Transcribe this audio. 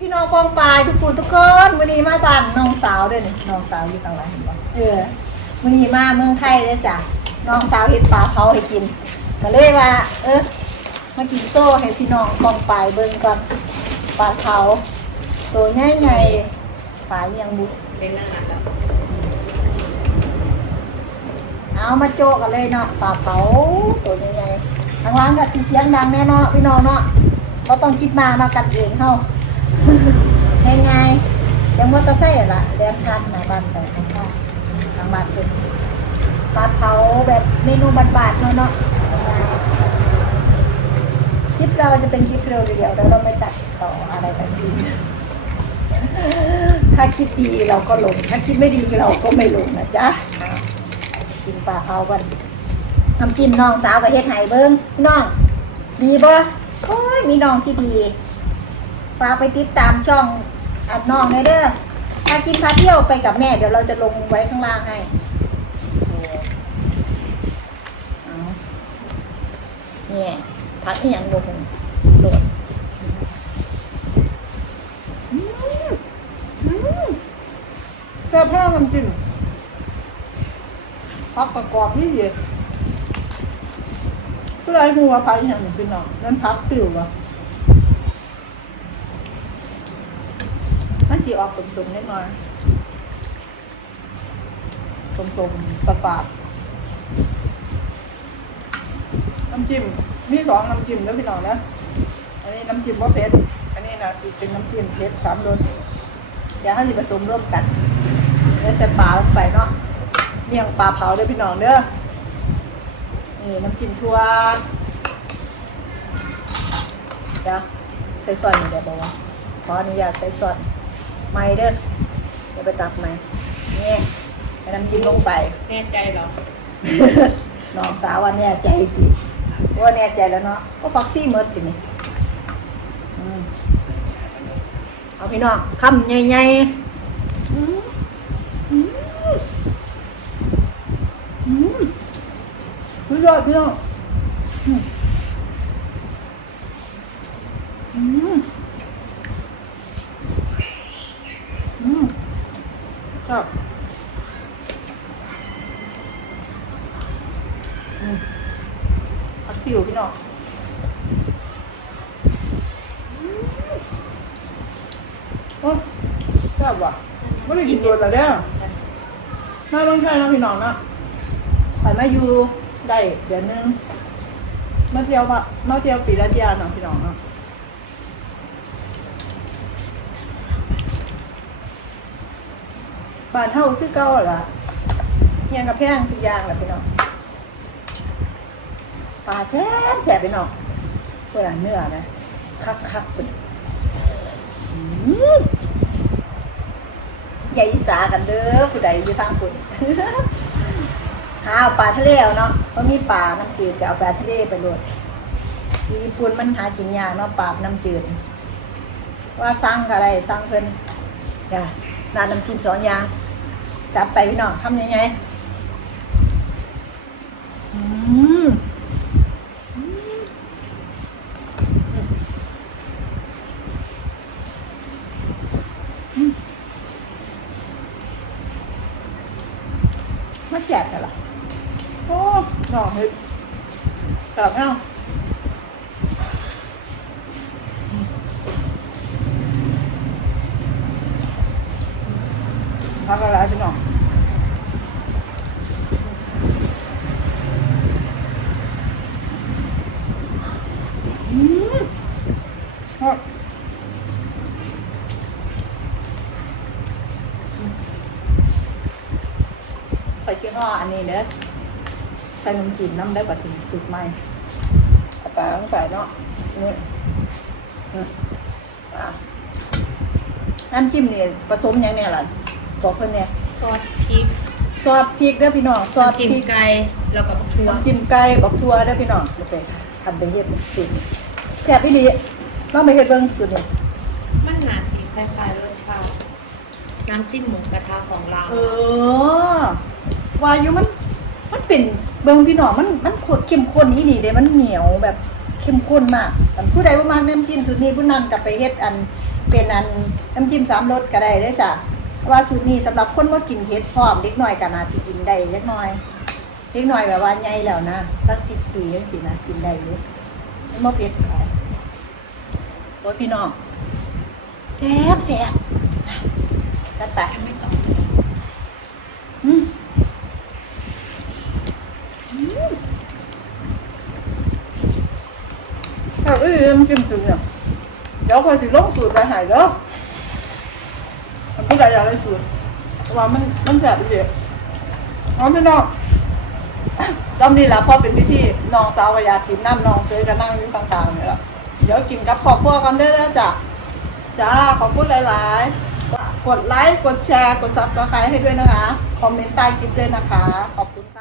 พี่น้องปองปลายทุกผู้ทุกคนวันนี้มาบ้านน้องสาวด้วยนี่น้องสาวอยู่ข้างหลังเห็นปะเออวันนี้มาเมืองไทยเลยจ้ะน้องสาวเห็ดปลาเผาให้กินก็เลยว่า เออมากินโซ่ให้พี่น้องปองปลายเบิ่งก่อนปลาเผาตัวใหญ่ๆปลาเลี้ยังบุเล่นเนื้อนะครับเอามาโจกันเลยเนาะปลาเผาตัวใหญ่ๆทางร้านกับสีเสียงดังแน่เนาะพี่น้องเนาะก็ต้องคิดมาเนาะกันเองเฮา ง่ายๆยังมอเตอร์ไซค์อะล่ะแดนพันหนาบ้านไปข้างนอกทางบ้านเป็นปลาเผาแบบเมนูบานๆเนาะเนาะคลิปเราจะเป็นคลิปเรียวๆแล้วเราไม่ตัดต่ออะไรกันดีถ้าคลิปดีเราก็ลง ถ้าคลิปไม่ดีเราก็ไม่ลงนะจ๊ะกินปลาเผากันน้ำจิ้มน้องสาวกับเฮ็ดไห้เบิ้งน้อง ดีบ่โอ้ยมีน้องที่ดี ฝากไปติดตามช่องอัดน้องในเด้อถ้ากินพาเที่ยวไปกับแม่ เดี๋ยวเราจะลงไว้ข้างล่างให้เอาเนี่ยพักอีหยังบ่คงโดดอืมอืมแซ่บแพ้น้ำจิ้มพักประกอบนี่เยอะก็เลยหัวพักอย่างหนึ่งเป็นหนอนั่นพักติวอะ จีออกสมๆนิดหน่อยสมๆประปาดน้ำจิ้มมีสองน้ำจิ้มแล้วพี่น้องนะอันนี้น้ำจิ้มว่าเผ็ดอันนี้นะสิเป็นน้ำจิ้มเผ็ดสามรสเดี๋ยวเขาจะผสมร่วมกันแล้วใส่ปลาลงไปเนาะเมี่ยงปลาเผาเด้อพี่น้องเด้อนี่น้ำจิ้มทั่วเดี๋ยวใส่ซอสหนึ่งเดี๋ยวบอกว่าขออนุญาตใส่ซอส ไม่เด้อเดี๋ยวไปตักใหม่นี่ให้น้ำจิ้มลงไป แน่ใจเหรอน้องสาวว่าแน่ใจจีว่าแน่ใจแล้วเนาะก็ฟักซี่เมิดปีนี่อืมเอาพี่น้องคำใหญ่ๆอืมอืมอืมพี่ยอดพี่น้องอืมอืมอืมครับ อืม ผิวพี่น้องโอ้ชอบว่ะไม่ได้กินโดนแล้วเด้อน่าต้องใช้นะพี่น้องนะข่อยมาอยู่ได้เดือนนึงมาเที่ยวมามาเที่ยวปีละเดียวเนาะพี่น้องเนาะบ้านเฮาคือเก่าล่ะเฮียงกับแพงทุกอย่างแหละพี่น้อง ปลาแซ่บแซ่บไปเนาะเวลาเนื้อนะคักคักๆเป็นใหญ่าอีสากันเด้อผู้ใดอยู่ทางคุณหาปลาทะเลเนาะเพราะมีปลาน้ำจืดก็เอาปลาทะเลไปโหลดญี่ปุ่นมันหากินยากเนาะปลาน้ำจืด ว่าสั่งก็อะไรสั่งเพิ่นจ้ะร้านน้ำจิ้มสองอย่างจับไปพี่น้องทำยังไงอืม แจกกันล่ะโอ้ดอเห็ดดอกเนาะพักอะไรพี่น้องอืมครับ ใส่ชิ้ห่ ออันนี้เด้อใส่นมจีนน้ำได้บัดถึงสุดไหมเอาปลาลงไปเนาะนี่อืมอะน้ำจิ้มนี่ผสมหยังเนี่ยล่ะบอกเพิ่นเนี่ยซอสพริกซอสพริกเด้อพี่น้องซอสน้ำจิ้มพริกไก่แล้วก็บักทั่วน้ำจิ้มไก่บักทั่วเด้อพี่น้องเอาไปทำไปเฮ็ดสูตรแซ่บพี่ดีลองไปเฮ็ดเบิ่งสูตรนี้มันหนาสีคล้ายๆรสชาติน้ำจิ้มหมูกระทะของเราเออ วาอยุมัน มันเป็นเบิ่งพี่น้องมันมันขดเข้มข้นนี่ดีเด้มันเหนียวแบบเข้มข้นมากอันผู้ใดว่ามาแม่นกินสูตรนี้ผู้นั้นกลับไปเฮ็ดอันเป็นอันน้ำจิ้มสามรสก็ได้เด้จ้ะว่าสูตรนี้สำหรับคนว่ากินเผ็ดพร้อมเล็กน้อยก็น่าสิกินได้เล็กน้อยเล็กน้อยแบบว่าใหญ่แล้วนะถ้าสิบปีจังสินะกินได้อยู่ไม่มาเผ็ดขายโอ้ยพี่น้องแซ่บแซ่บจัดไปไม่ต้อง เอาเอ้ยมันกินสูตรเนี่ยเดี๋ยวคอยสิลงสูตรไปใหายเด้อมันผู้ใดอยากได้สูตรเพราะว่ามันมันแสบดียวน้องพี่น้องจำนี่แหละพอเป็นพิธีน้องสาวก็อยากินน้ำน้องเคยก็นั่งอยู่ต่างๆนี่แหละเดี๋ยวกินกับครอบครัวกันเด้อนะจ้ะจ้าขอบคุณหลายๆ กดไลค์กดแชร์กดซับสไครต์ให้ด้วยนะคะ คอมเมนต์ใต้คลิปด้วยนะคะ ขอบคุณ